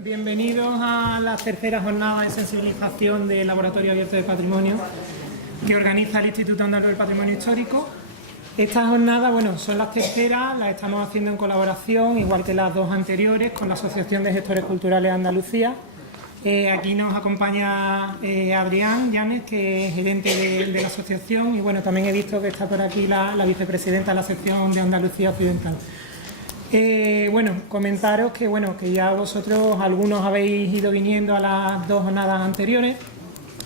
Bienvenidos a la tercera jornada de sensibilización del Laboratorio Abierto de Patrimonio que organiza el Instituto Andaluz del Patrimonio Histórico. Estas jornadas, son las terceras, las estamos haciendo en colaboración, igual que las dos anteriores, con la Asociación de Gestores Culturales de Andalucía. Aquí nos acompaña Adrián Llanes, que es gerente de la asociación, y también he visto que está por aquí la vicepresidenta de la sección de Andalucía Occidental. Comentaros que ya vosotros algunos habéis ido viniendo a las dos jornadas anteriores.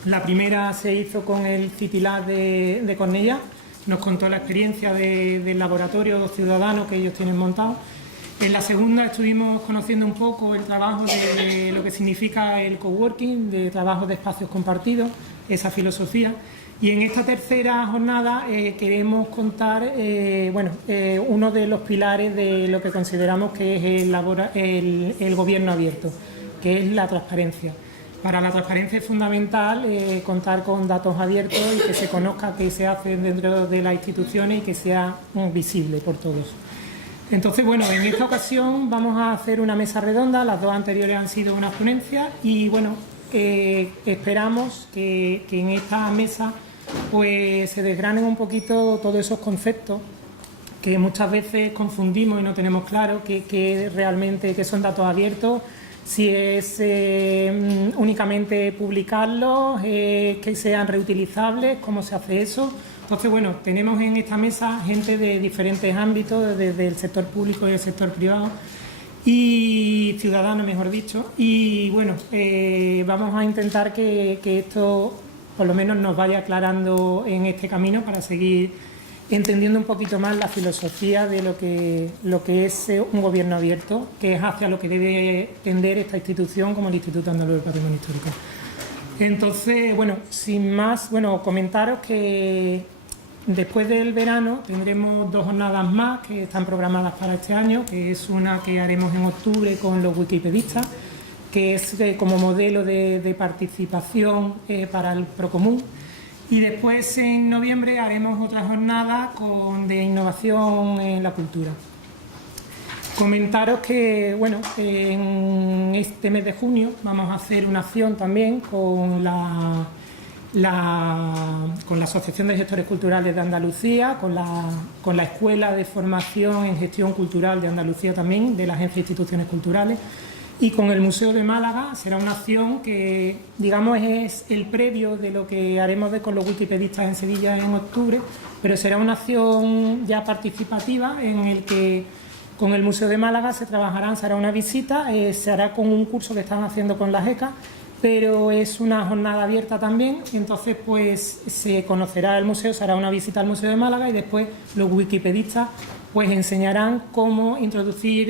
La primera se hizo con el CityLab de Cornellá, nos contó la experiencia del laboratorio ciudadano que ellos tienen montado. En la segunda estuvimos conociendo un poco el trabajo de lo que significa el coworking, de trabajo de espacios compartidos, esa filosofía. Y en esta tercera jornada queremos contar uno de los pilares de lo que consideramos que es el gobierno abierto, que es la transparencia. Para la transparencia es fundamental contar con datos abiertos y que se conozca qué se hace dentro de las instituciones y que sea visible por todos. Entonces, en esta ocasión vamos a hacer una mesa redonda, las dos anteriores han sido unas ponencias y esperamos que en esta mesa se desgranen un poquito todos esos conceptos que muchas veces confundimos y no tenemos claro qué son datos abiertos, si es únicamente publicarlos, que sean reutilizables, cómo se hace eso. Entonces, tenemos en esta mesa gente de diferentes ámbitos, desde el sector público y el sector privado, y ciudadanos, mejor dicho, y vamos a intentar que esto por lo menos nos vaya aclarando en este camino para seguir entendiendo un poquito más la filosofía de lo que es un gobierno abierto, que es hacia lo que debe tender esta institución como el Instituto Andaluz del Patrimonio Histórico. Entonces, sin más, comentaros que después del verano tendremos dos jornadas más que están programadas para este año, que es una que haremos en octubre con los wikipedistas, que es como modelo de participación para el Procomún. Y después en noviembre haremos otra jornada de innovación en la cultura. Comentaros que en este mes de junio vamos a hacer una acción también con la Asociación de Gestores Culturales de Andalucía, con la Escuela de Formación en Gestión Cultural de Andalucía también, de la Agencia de Instituciones Culturales, y con el Museo de Málaga. Será una acción que, es el previo de lo que haremos con los wikipedistas en Sevilla en octubre, pero será una acción ya participativa en el que con el Museo de Málaga se hará una visita, se hará con un curso que están haciendo con la GECA, pero es una jornada abierta también, entonces se conocerá el museo, se hará una visita al Museo de Málaga y después los wikipedistas enseñarán cómo introducir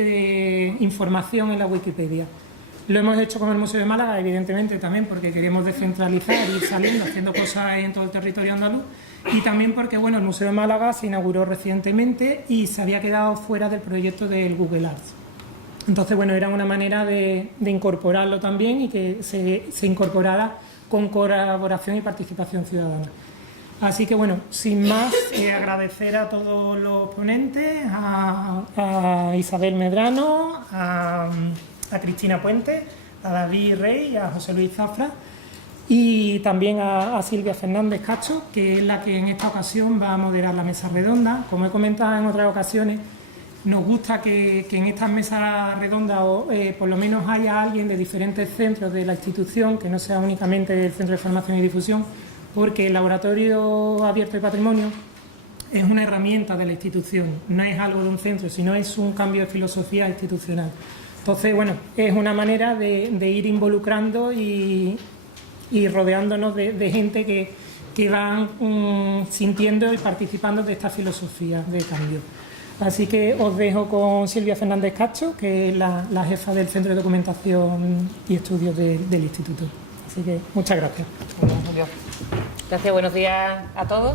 información en la Wikipedia. Lo hemos hecho con el Museo de Málaga, evidentemente también porque queremos descentralizar y ir saliendo, haciendo cosas en todo el territorio andaluz, y también porque el Museo de Málaga se inauguró recientemente y se había quedado fuera del proyecto del Google Arts. Entonces, era una manera de incorporarlo también y que se incorporara con colaboración y participación ciudadana. Así que, sin más, agradecer a todos los ponentes, a Isabel Medrano, a Cristina Puente, a David Rey y a José Luis Zafra, y también a Silvia Fernández Cacho, que es la que en esta ocasión va a moderar la mesa redonda. Como he comentado en otras ocasiones, nos gusta que en estas mesas redondas por lo menos haya alguien de diferentes centros de la institución, que no sea únicamente el Centro de Formación y Difusión, porque el Laboratorio Abierto de Patrimonio es una herramienta de la institución, no es algo de un centro, sino es un cambio de filosofía institucional. Entonces, es una manera de ir involucrando y rodeándonos de gente que van sintiendo y participando de esta filosofía de cambio. Así que os dejo con Silvia Fernández Cacho, que es la jefa del Centro de Documentación y Estudios del Instituto. Así que muchas gracias. Gracias, buenos días a todos.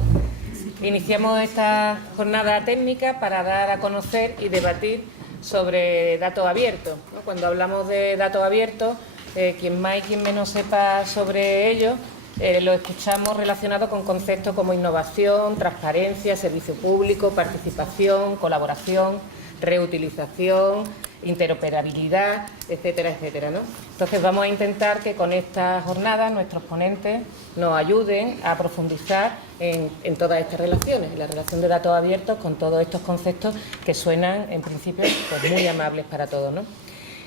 Iniciamos esta jornada técnica para dar a conocer y debatir sobre datos abiertos, ¿no? Cuando hablamos de datos abiertos, quien más y quien menos sepa sobre ello, lo escuchamos relacionado con conceptos como innovación, transparencia, servicio público, participación, colaboración, reutilización, interoperabilidad, etcétera, etcétera, ¿no? Entonces vamos a intentar que con esta jornada nuestros ponentes nos ayuden a profundizar en todas estas relaciones, en la relación de datos abiertos con todos estos conceptos que suenan en principio pues, muy amables para todos, ¿no?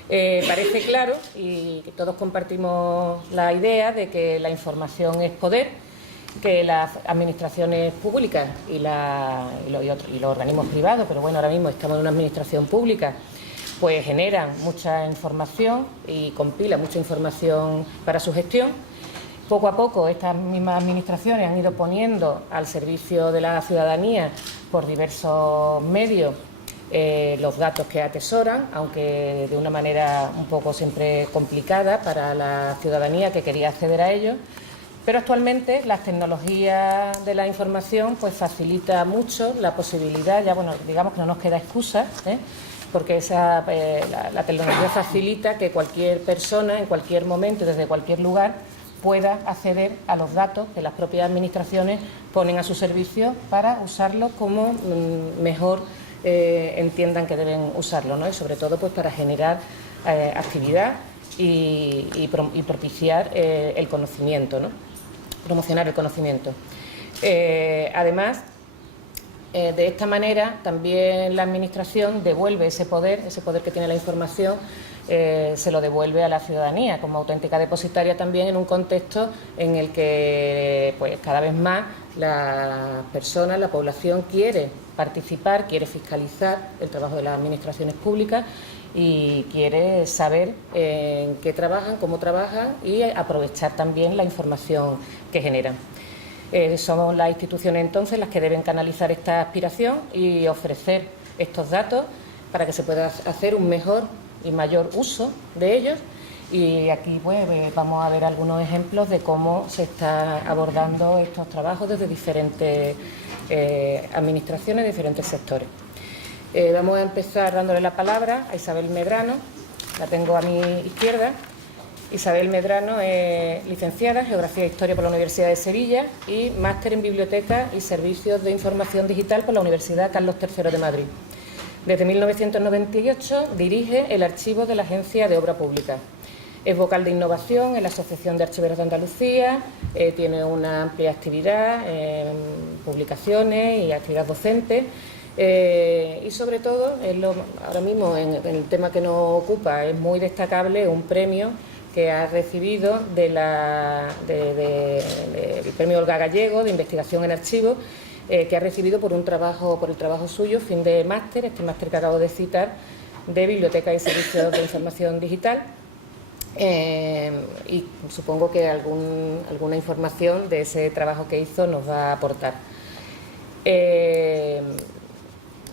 Parece claro y que todos compartimos la idea de que la información es poder, que las administraciones públicas y los organismos privados, pero bueno, ahora mismo estamos en una administración pública, pues generan mucha información y compilan mucha información para su gestión. Poco a poco estas mismas administraciones han ido poniendo al servicio de la ciudadanía por diversos medios los datos que atesoran, aunque de una manera un poco siempre complicada para la ciudadanía que quería acceder a ellos. Pero actualmente las tecnologías de la información pues facilita mucho la posibilidad, ya bueno, digamos que no nos queda excusa, porque la tecnología facilita que cualquier persona en cualquier momento, desde cualquier lugar, pueda acceder a los datos que las propias administraciones ponen a su servicio para usarlos como mejor entiendan que deben usarlo, ¿no? Y sobre todo pues para generar actividad y propiciar el conocimiento, ¿no? Promocionar el conocimiento. Además, de esta manera también la administración devuelve ese poder que tiene la información, se lo devuelve a la ciudadanía como auténtica depositaria también en un contexto en el que pues cada vez más las personas, la población quiere participar, quiere fiscalizar el trabajo de las administraciones públicas y quiere saber en qué trabajan, cómo trabajan y aprovechar también la información que generan. Somos las instituciones entonces las que deben canalizar esta aspiración y ofrecer estos datos para que se pueda hacer un mejor y mayor uso de ellos. Y aquí pues vamos a ver algunos ejemplos de cómo se está abordando estos trabajos desde diferentes administraciones, diferentes sectores. Vamos a empezar dándole la palabra a Isabel Medrano, la tengo a mi izquierda. Isabel Medrano es licenciada en Geografía e Historia por la Universidad de Sevilla y máster en Biblioteca y Servicios de Información Digital por la Universidad Carlos III de Madrid. Desde 1998 dirige el archivo de la Agencia de Obra Pública. Es vocal de innovación en la Asociación de Archiveros de Andalucía, tiene una amplia actividad en publicaciones y actividad docente. Y sobre todo, ahora mismo en el tema que nos ocupa, es muy destacable un premio que ha recibido del premio Olga Gallego de Investigación en Archivos, que ha recibido por el trabajo suyo, fin de máster, este máster que acabo de citar, de Biblioteca y Servicios de Información Digital. Y supongo que alguna información de ese trabajo que hizo nos va a aportar.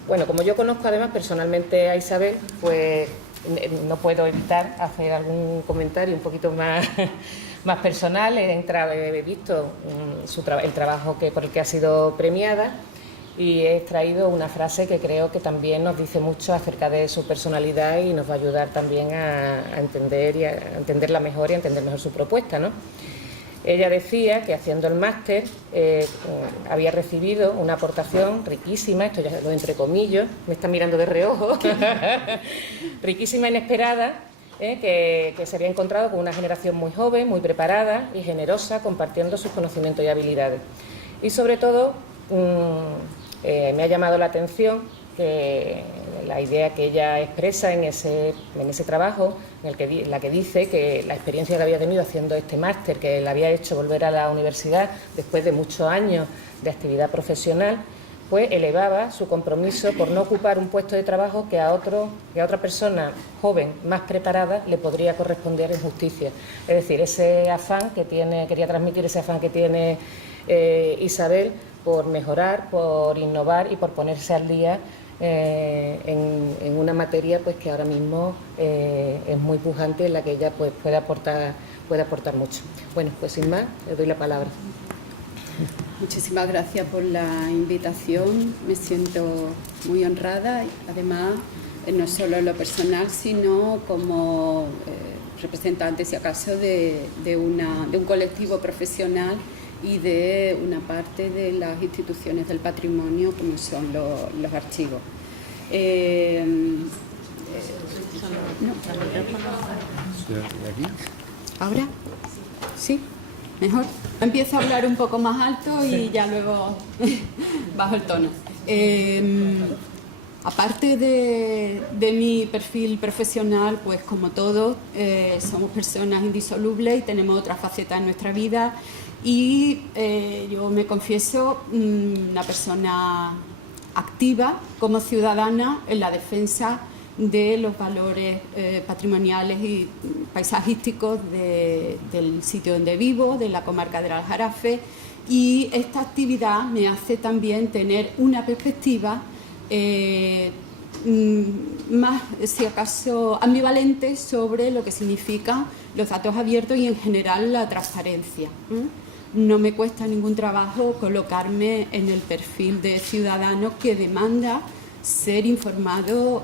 Bueno, como yo conozco además personalmente a Isabel, pues no puedo evitar hacer algún comentario un poquito más personal. He visto el trabajo por el que ha sido premiada y he extraído una frase que creo que también nos dice mucho acerca de su personalidad y nos va a ayudar también a entenderla mejor y a entender mejor su propuesta, ¿no? Ella decía que haciendo el máster había recibido una aportación riquísima, esto ya lo entrecomillo, me está mirando de reojo, riquísima, inesperada, que se había encontrado con una generación muy joven, muy preparada y generosa, compartiendo sus conocimientos y habilidades. Y sobre todo me ha llamado la atención que la idea que ella expresa en ese trabajo, en la que dice que la experiencia que había tenido haciendo este máster, que le había hecho volver a la universidad después de muchos años de actividad profesional, pues elevaba su compromiso por no ocupar un puesto de trabajo que a otra persona joven, más preparada, le podría corresponder en justicia. Es decir, ese afán que tiene, quería transmitir ese afán que tiene Isabel por mejorar, por innovar y por ponerse al día en una materia pues que ahora mismo es muy pujante, en la que ella pues puede aportar mucho. Bueno, pues sin más, le doy la palabra. Muchísimas gracias por la invitación, me siento muy honrada, además no solo en lo personal, sino como representante, si acaso, de un colectivo profesional y de una parte de las instituciones del patrimonio como son los archivos. No. ¿Ahora? ¿Sí? ¿Mejor? Empiezo a hablar un poco más alto y ya luego bajo el tono. Aparte de mi perfil profesional, pues como todos, somos personas indisolubles y tenemos otra faceta en nuestra vida. Y yo me confieso una persona activa como ciudadana en la defensa de los valores patrimoniales y paisajísticos del sitio donde vivo, de la comarca del Aljarafe, y esta actividad me hace también tener una perspectiva más, si acaso, ambivalente sobre lo que significan los datos abiertos y en general la transparencia. No me cuesta ningún trabajo colocarme en el perfil de ciudadano que demanda ser informado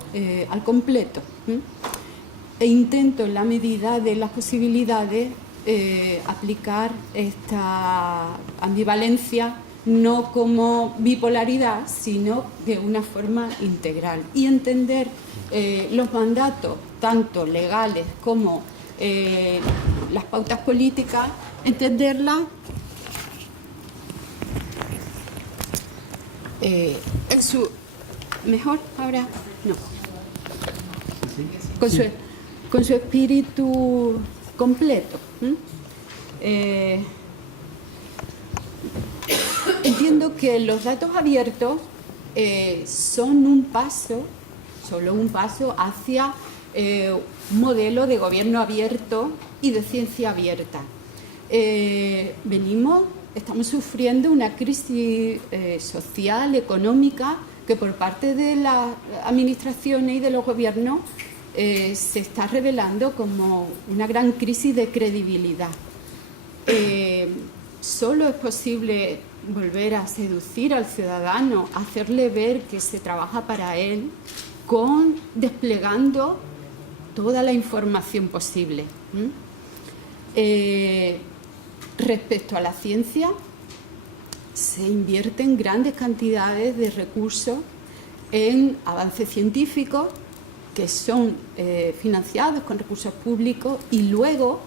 al completo. E intento, en la medida de las posibilidades, aplicar esta ambivalencia no como bipolaridad, sino de una forma integral. Y entender los mandatos, tanto legales como las pautas políticas, entenderlas en su... ¿Mejor? Ahora no. Con su espíritu completo. Entiendo que los datos abiertos son un paso, solo un paso, hacia un modelo de gobierno abierto y de ciencia abierta. Estamos sufriendo una crisis social, económica, que por parte de las administraciones y de los gobiernos se está revelando como una gran crisis de credibilidad. Solo es posible volver a seducir al ciudadano, hacerle ver que se trabaja para él, desplegando toda la información posible. Respecto a la ciencia, se invierten grandes cantidades de recursos en avances científicos que son financiados con recursos públicos y luego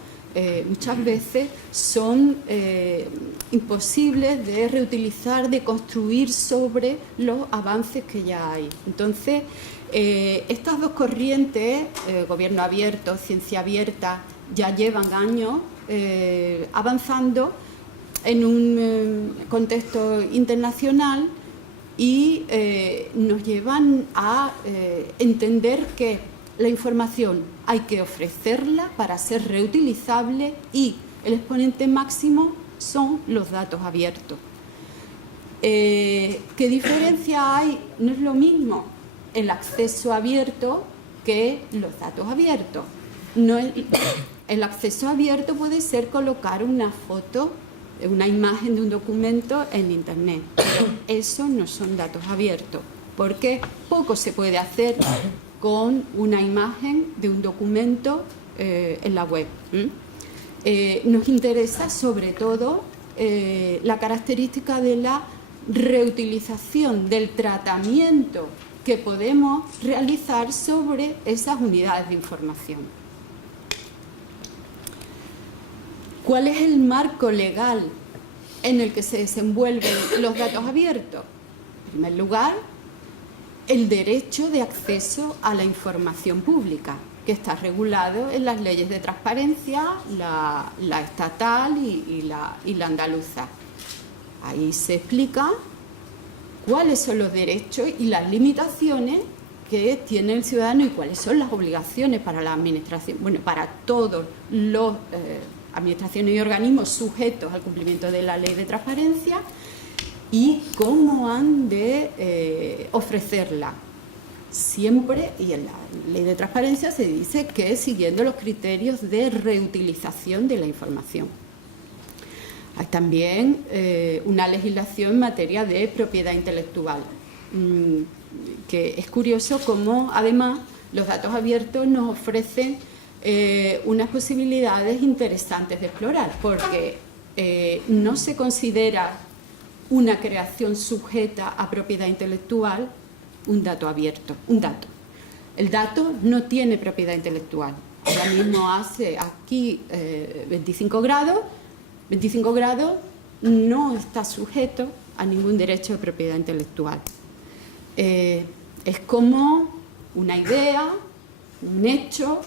muchas veces son imposibles de reutilizar, de construir sobre los avances que ya hay. Entonces, estas dos corrientes, gobierno abierto, ciencia abierta, ya llevan años avanzando en un contexto internacional y nos llevan a entender que la información hay que ofrecerla para ser reutilizable y el exponente máximo son los datos abiertos. ¿Qué diferencia hay? No es lo mismo el acceso abierto que los datos abiertos. El acceso abierto puede ser colocar una foto, una imagen de un documento en Internet, pero eso no son datos abiertos, porque poco se puede hacer con una imagen de un documento en la web. Nos interesa sobre todo la característica de la reutilización, del tratamiento que podemos realizar sobre esas unidades de información. ¿Cuál es el marco legal en el que se desenvuelven los datos abiertos? En primer lugar, el derecho de acceso a la información pública, que está regulado en las leyes de transparencia, la estatal y la andaluza. Ahí se explica cuáles son los derechos y las limitaciones que tiene el ciudadano y cuáles son las obligaciones para la administración, bueno, para todos los administraciones y organismos sujetos al cumplimiento de la ley de transparencia y cómo han de ofrecerla. Siempre, y en la ley de transparencia se dice que siguiendo los criterios de reutilización de la información. Hay también una legislación en materia de propiedad intelectual, que es curioso cómo además los datos abiertos nos ofrecen unas posibilidades interesantes de explorar, porque no se considera una creación sujeta a propiedad intelectual un dato abierto, un dato. El dato no tiene propiedad intelectual. Ahora mismo hace aquí 25 grados no está sujeto a ningún derecho de propiedad intelectual. Es como una idea, un hecho,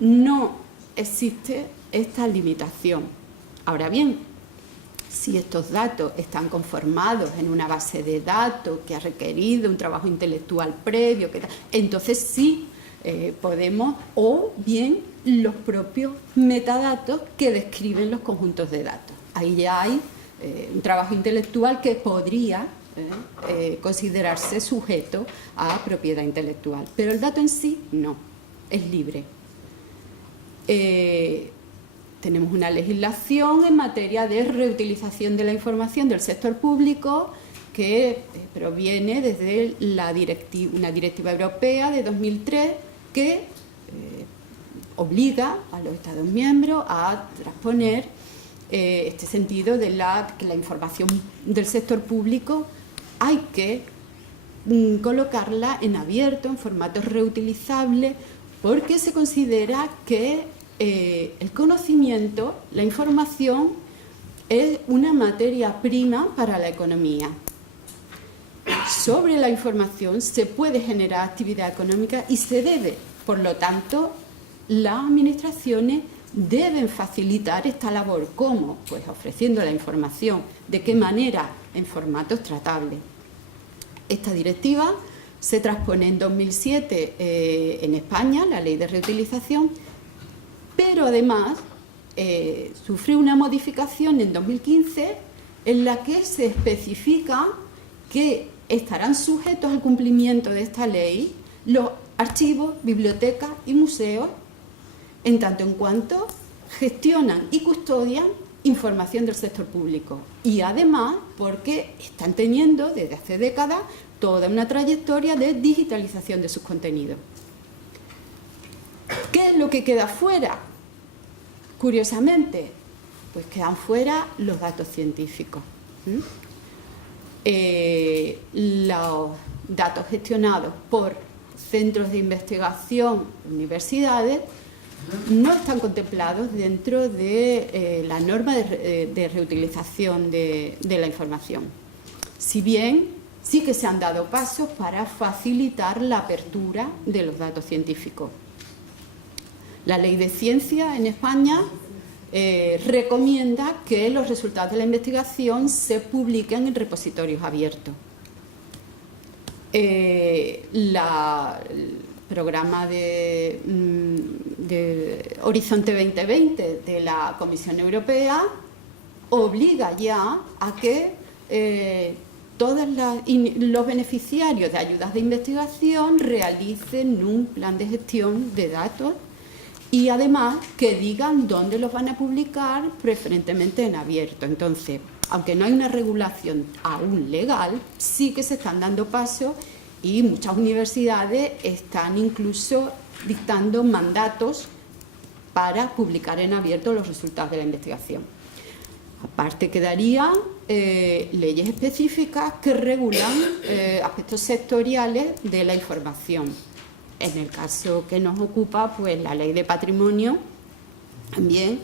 no existe esta limitación. Ahora bien, si estos datos están conformados en una base de datos que ha requerido un trabajo intelectual previo, entonces sí podemos, o bien los propios metadatos que describen los conjuntos de datos. Ahí ya hay un trabajo intelectual que podría considerarse sujeto a propiedad intelectual, pero el dato en sí no, es libre. Tenemos una legislación en materia de reutilización de la información del sector público que proviene desde una directiva europea de 2003 que obliga a los Estados miembros a transponer este sentido de que la información del sector público hay que colocarla en abierto, en formatos reutilizables, porque se considera que el conocimiento, la información, es una materia prima para la economía. Sobre la información se puede generar actividad económica y se debe, por lo tanto, las administraciones deben facilitar esta labor. ¿Cómo? Pues ofreciendo la información. ¿De qué manera? En formatos tratables. Esta directiva se transpone en 2007 en España, la Ley de Reutilización, pero además sufrió una modificación en 2015 en la que se especifica que estarán sujetos al cumplimiento de esta ley los archivos, bibliotecas y museos, en tanto en cuanto gestionan y custodian información del sector público. Y además porque están teniendo desde hace décadas toda una trayectoria de digitalización de sus contenidos. ¿Qué es lo que queda fuera? Curiosamente, pues quedan fuera los datos científicos. Los datos gestionados por centros de investigación, universidades, no están contemplados dentro de la norma de reutilización de la información. Si bien sí que se han dado pasos para facilitar la apertura de los datos científicos. La Ley de Ciencia en España recomienda que los resultados de la investigación se publiquen en repositorios abiertos. El programa de Horizonte 2020 de la Comisión Europea obliga ya a que todos los beneficiarios de ayudas de investigación realicen un plan de gestión de datos y además que digan dónde los van a publicar, preferentemente en abierto. Entonces, aunque no hay una regulación aún legal, sí que se están dando pasos y muchas universidades están incluso dictando mandatos para publicar en abierto los resultados de la investigación. Aparte quedarían leyes específicas que regulan aspectos sectoriales de la información. En el caso que nos ocupa, pues la Ley de Patrimonio también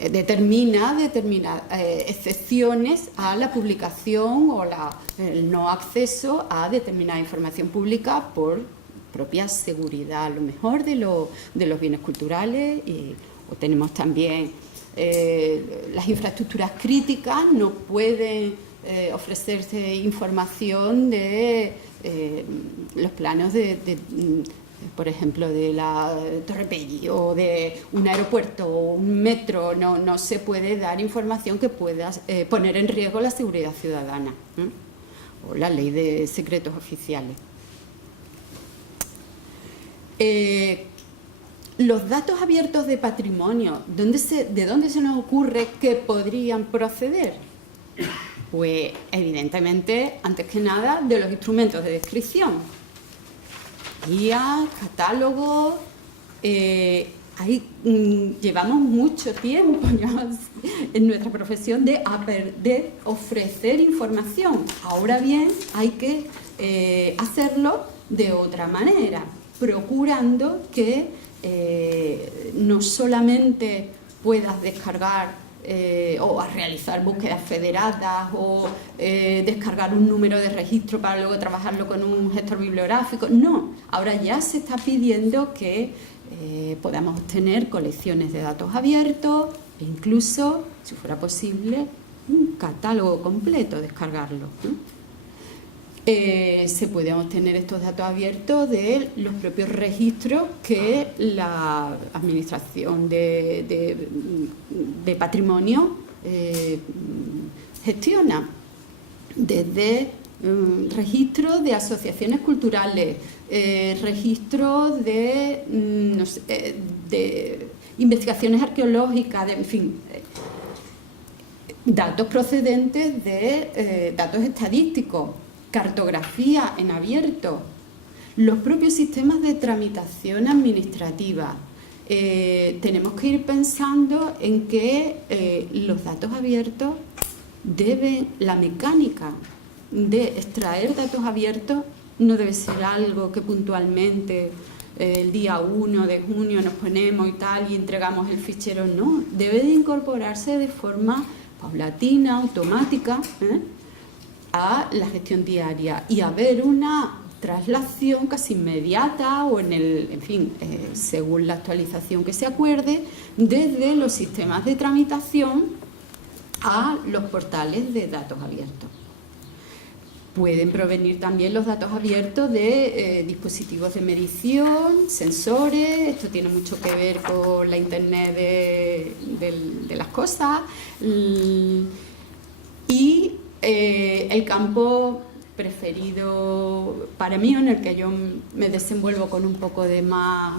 determina excepciones a la publicación o el no acceso a determinada información pública por propia seguridad, a lo mejor de los bienes culturales. O tenemos también las infraestructuras críticas, no pueden ofrecerse información de los planos por ejemplo, de la Torre Pelli o de un aeropuerto o un metro. No se puede dar información que pueda poner en riesgo la seguridad ciudadana, o la ley de secretos oficiales. Los datos abiertos de patrimonio, ¿de dónde se nos ocurre que podrían proceder? Pues evidentemente, antes que nada, de los instrumentos de descripción. Guías, catálogos, llevamos mucho tiempo ya en nuestra profesión de ofrecer información. Ahora bien, hay que hacerlo de otra manera, procurando que no solamente puedas descargar o a realizar búsquedas federadas o descargar un número de registro para luego trabajarlo con un gestor bibliográfico. No, ahora ya se está pidiendo que podamos obtener colecciones de datos abiertos e incluso, si fuera posible, un catálogo completo, descargarlo, ¿no? Se pueden obtener estos datos abiertos de los propios registros que la Administración de Patrimonio gestiona, desde registros de asociaciones culturales, registros de, no sé, de investigaciones arqueológicas, en fin, datos procedentes de datos estadísticos, cartografía en abierto, los propios sistemas de tramitación administrativa. Tenemos que ir pensando en que los datos abiertos la mecánica de extraer datos abiertos no debe ser algo que puntualmente el día 1 de junio nos ponemos y tal y entregamos el fichero, no, debe de incorporarse de forma paulatina, automática, a la gestión diaria y haber una traslación casi inmediata o en fin, según la actualización que se acuerde, desde los sistemas de tramitación a los portales de datos abiertos. Pueden provenir también los datos abiertos de dispositivos de medición, sensores, esto tiene mucho que ver con la Internet de las cosas, y el campo preferido para mí, en el que yo me desenvuelvo con un poco de más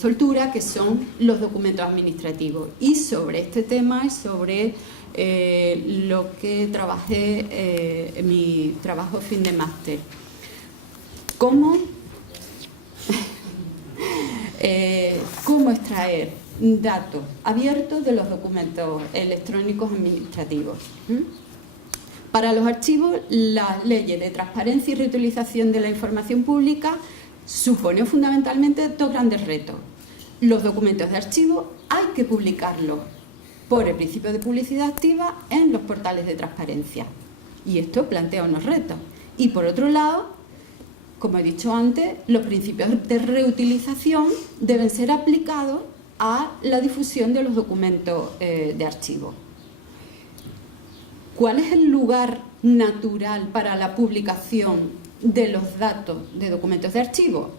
soltura, que son los documentos administrativos. Y sobre este tema y sobre lo que trabajé en mi trabajo fin de máster. ¿Cómo extraer datos abiertos de los documentos electrónicos administrativos? Para los archivos, las leyes de transparencia y reutilización de la información pública supone fundamentalmente dos grandes retos. Los documentos de archivo hay que publicarlos por el principio de publicidad activa en los portales de transparencia. Y esto plantea unos retos. Y por otro lado, como he dicho antes, los principios de reutilización deben ser aplicados a la difusión de los documentos de archivo. ¿Cuál es el lugar natural para la publicación de los datos de documentos de archivo?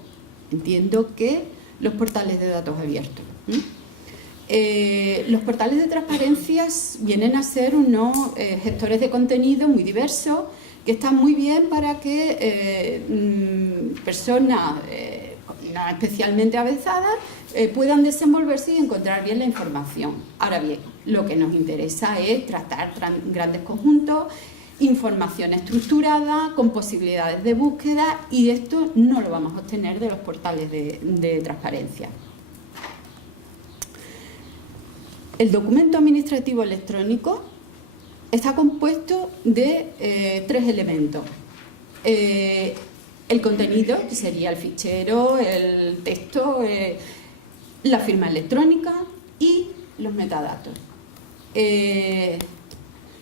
Entiendo que los portales de datos abiertos. Los portales de transparencia vienen a ser unos gestores de contenido muy diversos que están muy bien para que personas no especialmente avanzadas puedan desenvolverse y encontrar bien la información. Ahora bien, lo que nos interesa es tratar grandes conjuntos, información estructurada, con posibilidades de búsqueda, y esto no lo vamos a obtener de los portales de transparencia. El documento administrativo electrónico está compuesto de tres elementos. El contenido, que sería el fichero, el texto, la firma electrónica y los metadatos.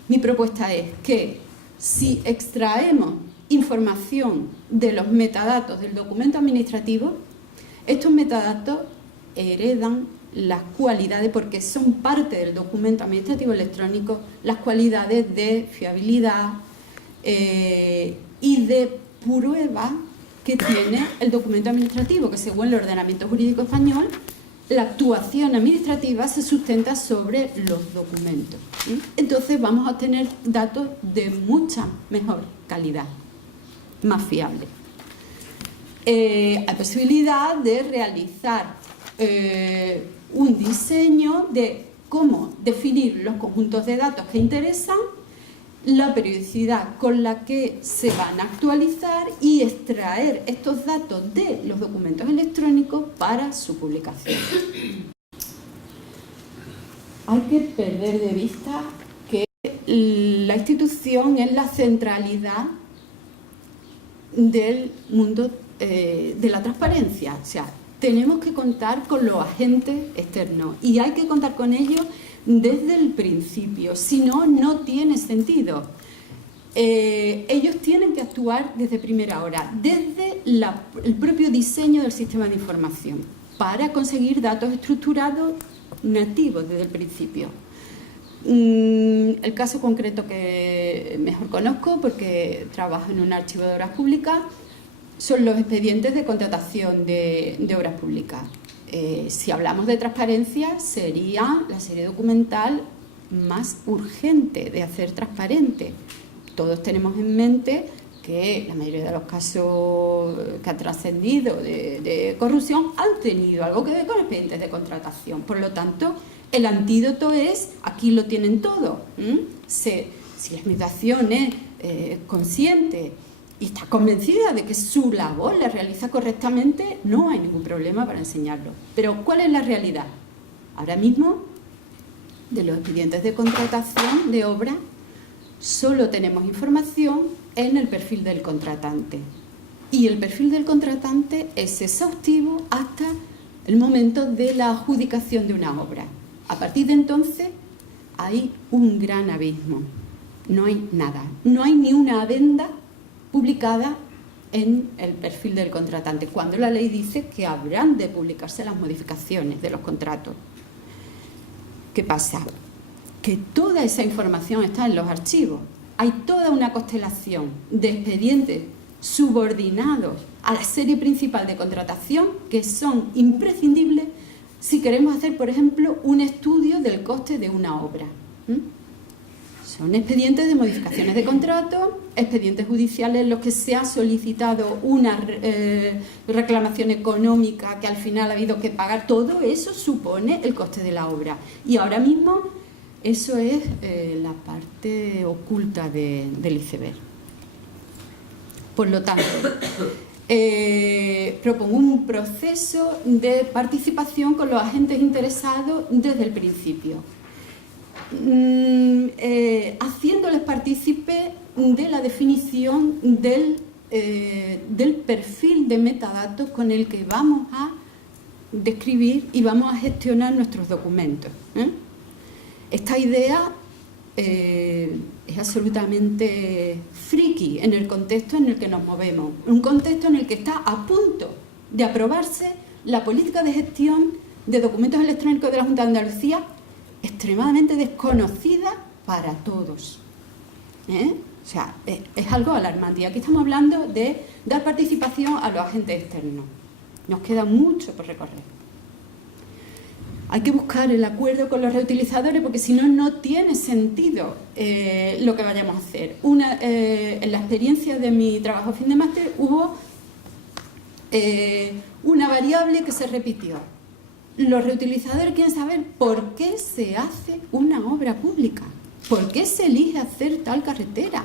Mi propuesta es que si extraemos información de los metadatos del documento administrativo, estos metadatos heredan las cualidades, porque son parte del documento administrativo electrónico, las cualidades de fiabilidad y de prueba que tiene el documento administrativo, que según el ordenamiento jurídico español, la actuación administrativa se sustenta sobre los documentos. Entonces vamos a obtener datos de mucha mejor calidad, más fiables. Hay posibilidad de realizar un diseño de cómo definir los conjuntos de datos que interesan, la periodicidad con la que se van a actualizar y extraer estos datos de los documentos electrónicos para su publicación. Hay que perder de vista que la institución es la centralidad del mundo de la transparencia. O sea, tenemos que contar con los agentes externos y hay que contar con ellos desde el principio, si no, no tiene sentido. Ellos tienen que actuar desde primera hora, desde el propio diseño del sistema de información, para conseguir datos estructurados nativos desde el principio. El caso concreto que mejor conozco, porque trabajo en un archivo de obras públicas, son los expedientes de contratación de obras públicas. Si hablamos de transparencia, sería la serie documental más urgente de hacer transparente. Todos tenemos en mente que la mayoría de los casos que han trascendido de corrupción han tenido algo que ver con expedientes de contratación. Por lo tanto, el antídoto es, aquí lo tienen todo. Si la administración es consciente y está convencida de que su labor la realiza correctamente, no hay ningún problema para enseñarlo. Pero ¿cuál es la realidad? Ahora mismo, de los expedientes de contratación de obra, solo tenemos información en el perfil del contratante. Y el perfil del contratante es exhaustivo hasta el momento de la adjudicación de una obra. A partir de entonces hay un gran abismo. No hay nada. No hay ni una adenda publicada en el perfil del contratante, cuando la ley dice que habrán de publicarse las modificaciones de los contratos. ¿Qué pasa? Que toda esa información está en los archivos. Hay toda una constelación de expedientes subordinados a la serie principal de contratación que son imprescindibles si queremos hacer, por ejemplo, un estudio del coste de una obra. Son expedientes de modificaciones de contrato, expedientes judiciales en los que se ha solicitado una reclamación económica que al final ha habido que pagar. Todo eso supone el coste de la obra. Y ahora mismo eso es la parte oculta del iceberg. Por lo tanto, propongo un proceso de participación con los agentes interesados desde el principio. Haciéndoles partícipe de la definición del perfil de metadatos con el que vamos a describir y vamos a gestionar nuestros documentos. Esta idea es absolutamente friki en el contexto en el que nos movemos, un contexto en el que está a punto de aprobarse la política de gestión de documentos electrónicos de la Junta de Andalucía, extremadamente desconocida para todos. O sea, es algo alarmante. Y aquí estamos hablando de dar participación a los agentes externos. Nos queda mucho por recorrer. Hay que buscar el acuerdo con los reutilizadores porque si no, no tiene sentido lo que vayamos a hacer. En la experiencia de mi trabajo fin de máster hubo una variable que se repitió. Los reutilizadores quieren saber por qué se hace una obra pública, por qué se elige hacer tal carretera.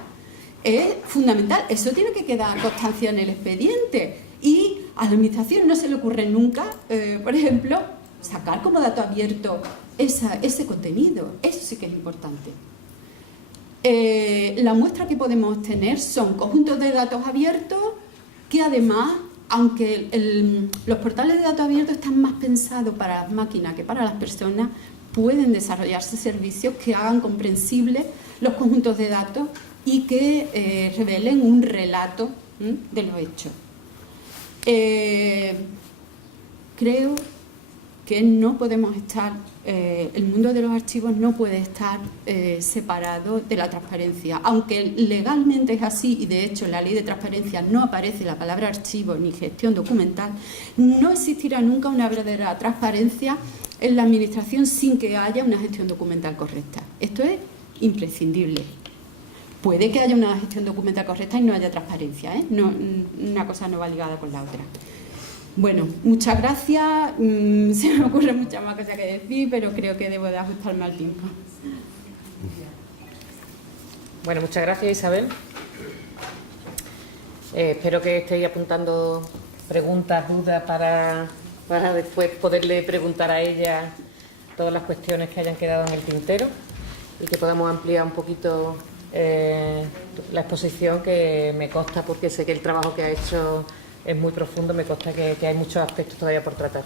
Es fundamental, eso tiene que quedar constancia en el expediente y a la administración no se le ocurre nunca, por ejemplo, sacar como dato abierto ese contenido. Eso sí que es importante. La muestra que podemos obtener son conjuntos de datos abiertos que además, aunque los portales de datos abiertos están más pensados para las máquinas que para las personas, pueden desarrollarse servicios que hagan comprensibles los conjuntos de datos y que revelen un relato de los hechos. Creo que no podemos estar, el mundo de los archivos no puede estar separado de la transparencia, aunque legalmente es así y de hecho en la ley de transparencia no aparece la palabra archivo ni gestión documental. No existirá nunca una verdadera transparencia en la administración sin que haya una gestión documental correcta. Esto es imprescindible. Puede que haya una gestión documental correcta y no haya transparencia, no, una cosa no va ligada con la otra. Bueno, muchas gracias. Se me ocurren muchas más cosas que decir, pero creo que debo de ajustarme al tiempo. Bueno, muchas gracias, Isabel. Espero que estéis apuntando preguntas, dudas para después poderle preguntar a ella todas las cuestiones que hayan quedado en el tintero y que podamos ampliar un poquito la exposición, que me consta, porque sé que el trabajo que ha hecho es muy profundo, me consta que hay muchos aspectos todavía por tratar.